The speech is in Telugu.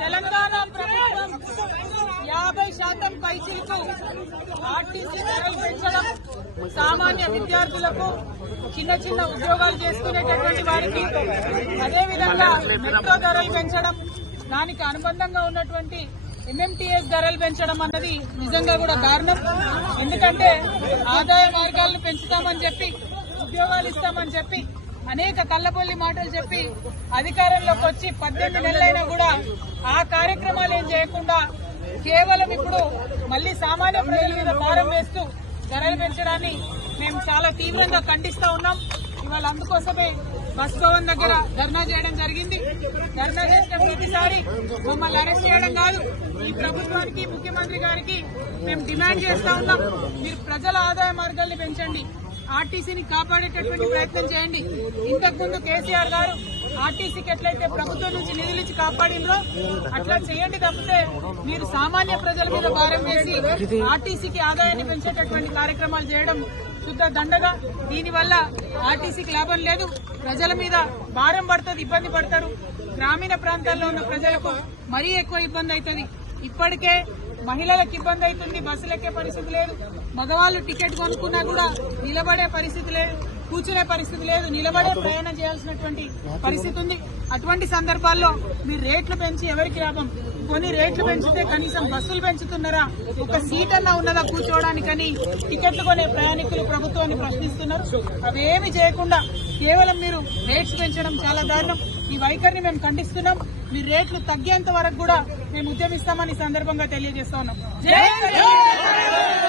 తెలంగాణ ప్రభుత్వం 50% పైచిలకు ఆర్టీసీ ధరలు పెంచడం, సామాన్య విద్యార్థులకు చిన్న చిన్న ఉద్యోగాలు చేసుకునేటటువంటి వారికి, అదేవిధంగా మెట్రో ధరలు పెంచడం, దానికి అనుబంధంగా ఉన్నటువంటి ఎంఎంటీఎస్ ధరలు పెంచడం అన్నది నిజంగా కూడా దారుణం. ఎందుకంటే ఆదాయ మార్గాలను పెంచుతామని చెప్పి, ఉద్యోగాలు ఇస్తామని చెప్పి, అనేక కళ్ళబొల్లి మాటలు చెప్పి అధికారంలోకి వచ్చి 18 నెలలైనా కూడా ఆ కార్యక్రమాలు ఏం చేయకుండా కేవలం ఇప్పుడు మళ్లీ సామాన్య ప్రజల మీద భారం వేస్తూ ధరలు పెంచడాన్ని మేము చాలా తీవ్రంగా ఖండిస్తా ఉన్నాం. ఇవాళ అందుకోసమే బస్ భవన్ దగ్గర ధర్నా చేయడం జరిగింది. ధర్నా చేసిన ప్రతిసారి మమ్మల్ని అరెస్ట్ చేయడం కాదు, ఈ ప్రభుత్వానికి, ముఖ్యమంత్రి గారికి మేము డిమాండ్ చేస్తా ఉన్నాం, మీరు ప్రజల ఆదాయ మార్గాల్ని పెంచండి, ఆర్టీసీని కాపాడేటటువంటి ప్రయత్నం చేయండి. ఇంతకుముందు కేసీఆర్ గారు ఆర్టీసీకి ఎట్లయితే ప్రభుత్వం నుంచి నిధులు ఇచ్చి కాపాడిందో అట్లా చేయండి తప్పితే మీరు సామాన్య ప్రజల మీద భారం వేసి ఆర్టీసీకి ఆదాయాన్ని పెంచేటటువంటి కార్యక్రమాలు చేయడం శుద్ధ దండగా. దీనివల్ల ఆర్టీసీకి లాభం లేదు, ప్రజల మీద భారం పడుతుంది, ఇబ్బంది పడతారు. గ్రామీణ ప్రాంతాల్లో ఉన్న ప్రజలకు మరీ ఎక్కువ ఇబ్బంది అవుతుంది. ఇప్పటికే మహిళలకు ఇబ్బంది అవుతుంది, బస్సులు ఎక్కే పరిస్థితి లేదు, మగవాళ్లు టికెట్ కొనుక్కున్నా కూడా నిలబడే పరిస్థితి లేదు, కూర్చునే పరిస్థితి లేదు, నిలబడే ప్రయాణం చేయాల్సినటువంటి పరిస్థితి ఉంది. అటువంటి సందర్భాల్లో మీరు రేట్లు పెంచి ఎవరికి లాభం? కొన్ని రేట్లు పెంచితే కనీసం బస్సులు పెంచుతున్నారా? ఒక సీట్ అన్నా ఉన్నదా కూర్చోవడానికని టికెట్లు కొనే ప్రయాణికులు ప్రభుత్వాన్ని ప్రశ్నిస్తున్నారు. అవేమి చేయకుండా కేవలం మీరు రేట్స్ పెంచడం చాలా దారుణం. ఈ వైఖరిని మేము ఖండిస్తున్నాం. మీ రేట్లు తగ్గేంత వరకు కూడా మేము ఉద్యమిస్తామని సందర్భంగా తెలియజేస్తా ఉన్నాం.